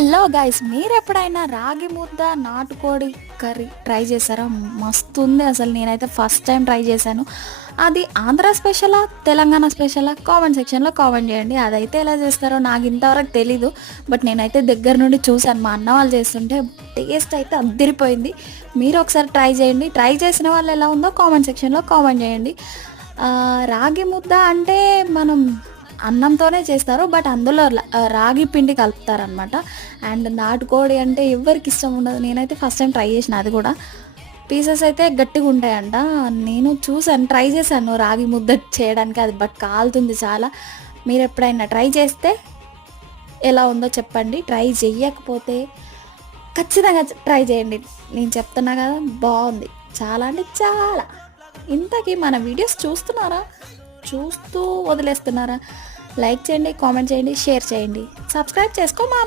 Hello guys, మీరు ఎప్పుడైనా రాగి ముద్ద నాటుకోడి కర్రీ ట్రై చేశారా? మస్తు ఉంది అసలు. నేనైతే ఫస్ట్ టైం ట్రై చేశాను. అది ఆంధ్ర స్పెషలా, తెలంగాణ స్పెషలా? కామెంట్ సెక్షన్లో కామెంట్ చేయండి. అదైతే ఎలా చేస్తారో నాకు ఇంతవరకు తెలీదు. బట్ నేనైతే దగ్గర నుండి చూశాను, మా అన్న వాళ్ళు చేస్తుంటే టేస్ట్ అయితే అద్దరిపోయింది. మీరు ఒకసారి ట్రై చేయండి. ట్రై చేసిన వాళ్ళు ఎలా ఉందో కామెంట్ సెక్షన్లో కామెంట్ చేయండి. రాగి ముద్ద అంటే మనం అన్నంతోనే చేస్తారు, బట్ అందులో రాగి పిండి కలుపుతారనమాట. అండ్ నాటుకోడి అంటే ఎవరికి ఇష్టం ఉండదు. నేనైతే ఫస్ట్ టైం ట్రై చేసిన, అది కూడా పీసెస్ అయితే గట్టిగా ఉంటాయంట. నేను చూసాను, ట్రై చేశాను రాగి ముద్ద చేయడానికి, అది బట్ కాలుతుంది చాలా. మీరు ఎప్పుడైనా ట్రై చేస్తే ఎలా ఉందో చెప్పండి. ట్రై చెయ్యకపోతే ఖచ్చితంగా ట్రై చేయండి. నేను చెప్తున్నా కదా, బాగుంది చాలా అంటే చాలా. ఇంతకీ మన వీడియోస్ చూస్తున్నారా? చూస్తూ వదిలేస్తున్నారా? లైక్ చేయండి, కామెంట్ చేయండి, షేర్ చేయండి, సబ్స్క్రైబ్ చేసుకో మా